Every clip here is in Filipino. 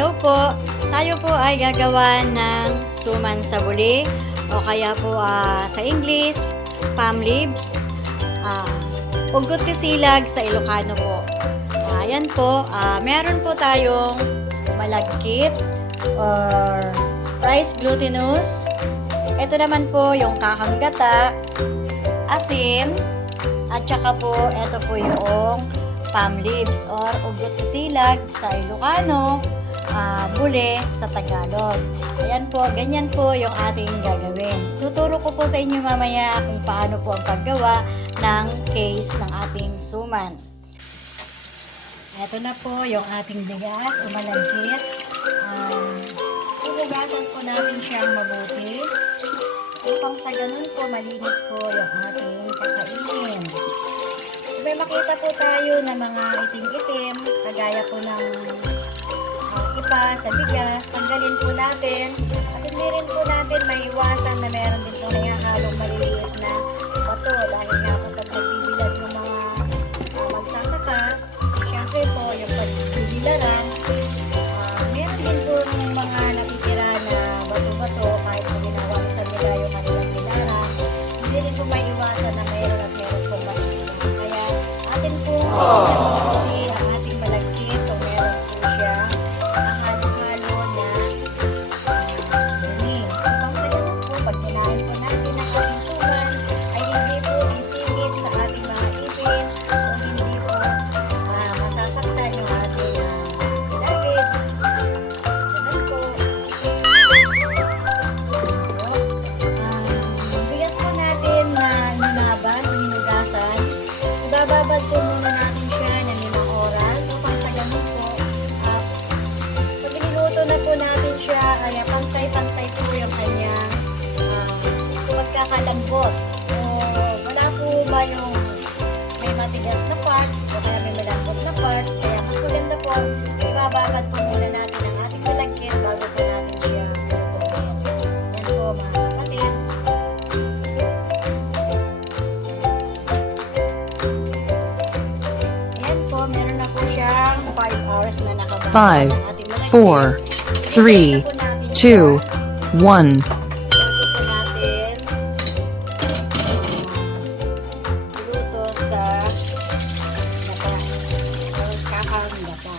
Hello po! Tayo po ay gagawa ng suman sa buli o kaya po sa English, palm leaves, uggot ni silag sa Ilocano po. Ayan po, meron po tayong malagkit or rice glutinous. Ito naman po yung kakanggata, asin, at saka po ito po yung palm leaves or uggot ni silag sa Ilocano, buli sa Tagalog. Ayan po, ganyan po yung ating gagawin. Tuturo ko po sa inyo mamaya kung paano po ang paggawa ng case ng ating suman. Ito na po yung ating bigas o malagkit. Hugasan po natin siyang mabuti upang sa ganun po malinis po yung ating kakainin. May makita po tayo na mga itim-itim, kagaya po ng ipa sa bigas, tanggalin po natin. At hindi rin po natin maiwasan na meron din po naihahalong maliliit na bato dahil nga kapag nagbibilad yung mga magsasaka, syempre po yung pagbibilaran, meron din po ng mga natitira na bato-bato kahit po ginawa sa nila yung kanilang bilaran. Hindi rin po maiwasan na meron at meron po maliliit. Kaya atin po ang ating malagkit o meron po siya babad po muna natin siya ng 5 oras. So, pang sa ganun po, pag niluto na po natin siya, ay pantay-pantay po yung kanyang pagkakalambot. So, wala po ba yung may matigas na part o kaya may malambot na part. Kaya mas maganda po, ibababad po muna natin ang ating malagkit bago po natin siya lutuin. Yan po mga kapatid. Meron na po siyang 5 hours na nakabalik. 5, 4, 3, 2, 1. Luto sa gata. Kakang-gata.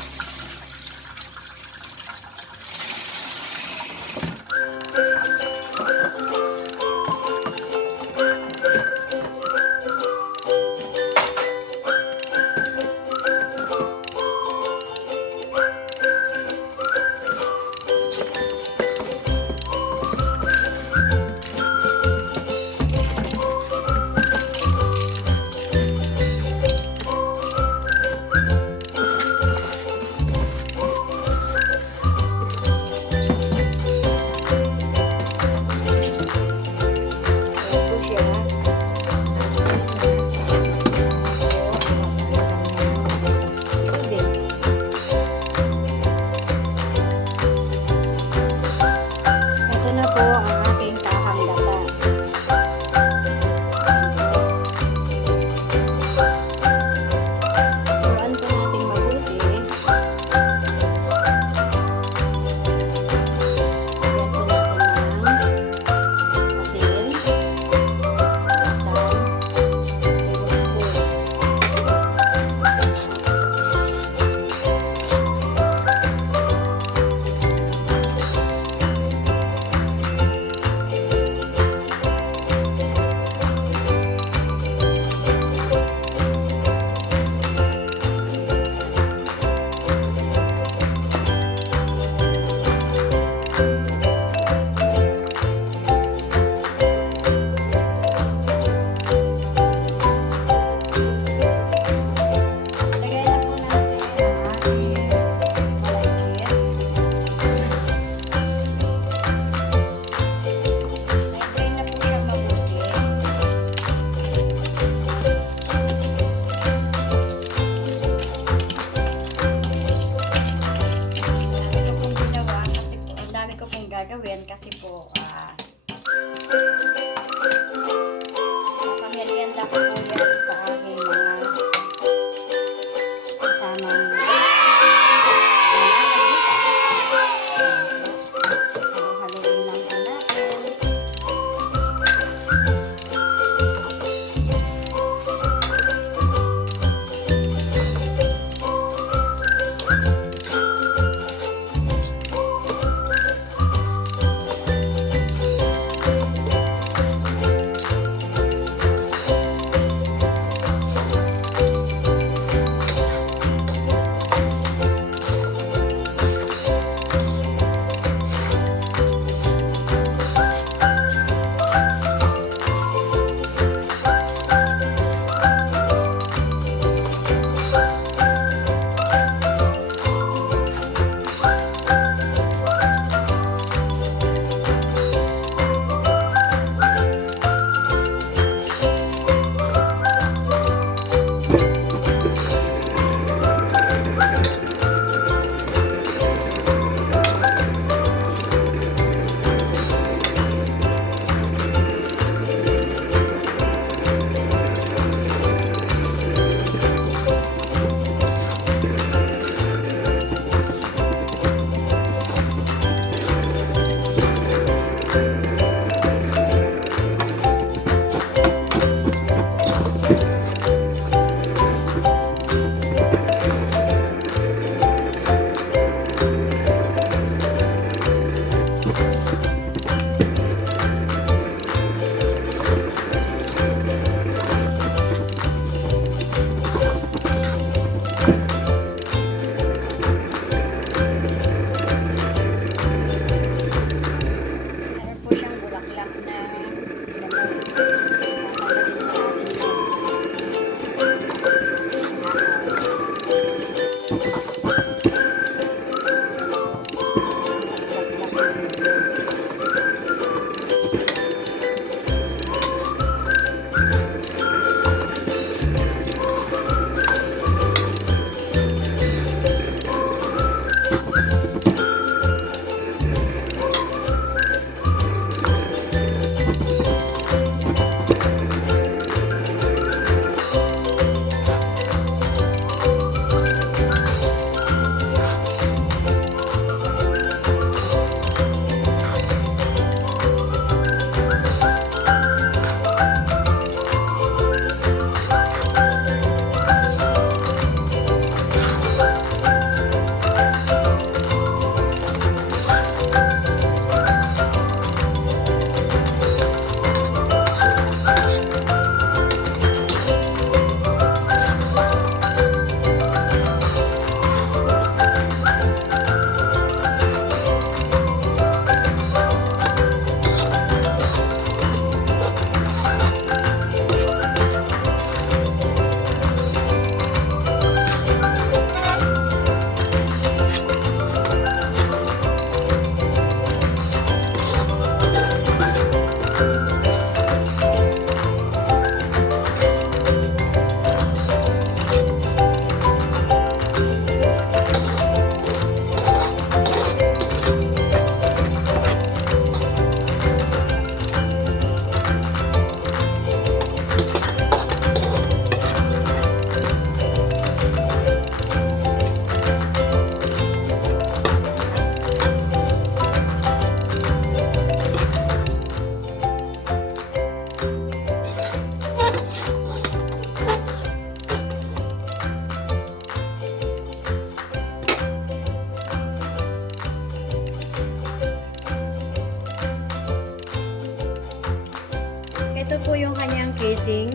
yung kanyang casing.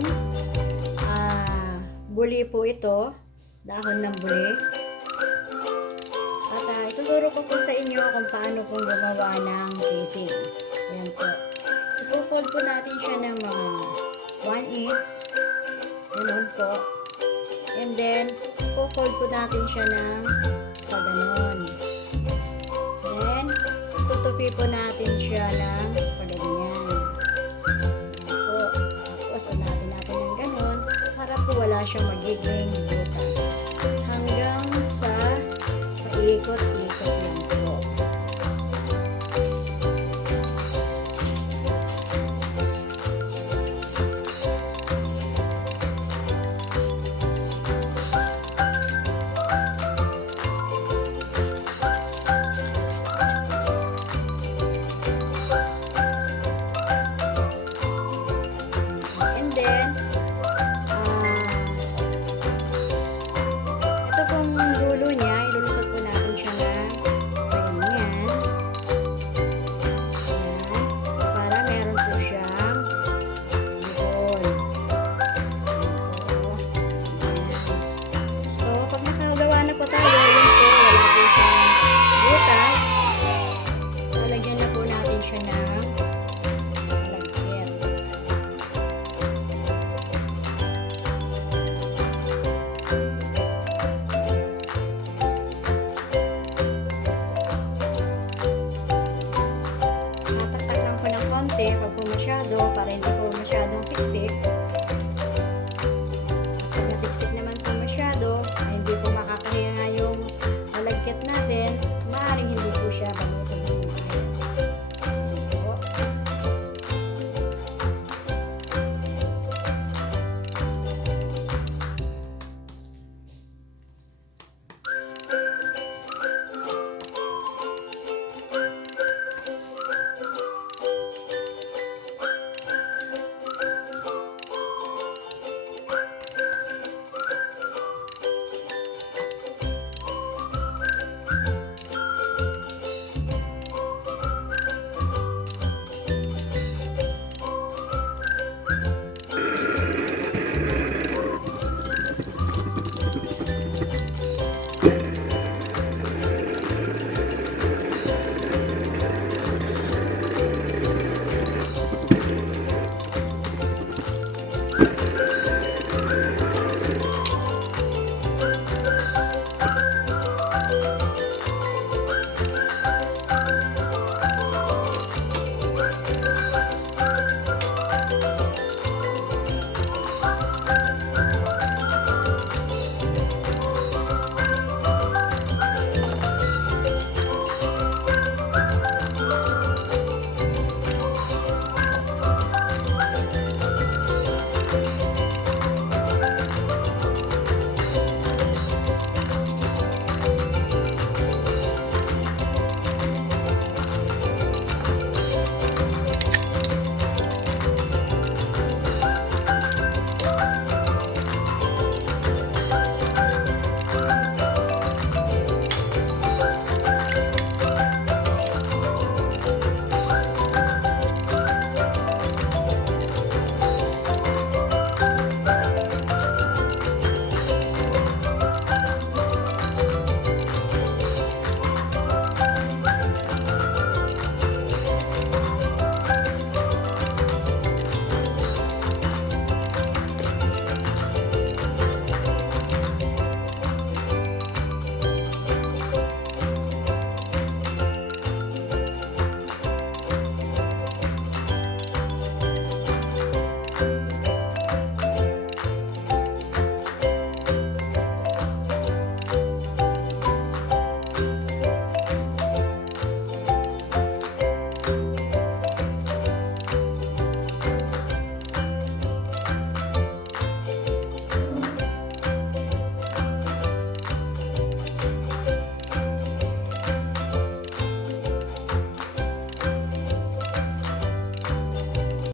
Buli po ito. Dahon ng buli. At ituturo ko po sa inyo kung paano pong gumawa ng casing. Ayan po. Ipo-fold po natin siya ng mga 1/8. Ganun po. And then, ipo-fold po natin siya ng paganon. Then, tutupi po natin siya ng paganyan. Ayan po. Tapos, unatin natin ng ganon para po wala siyang magiging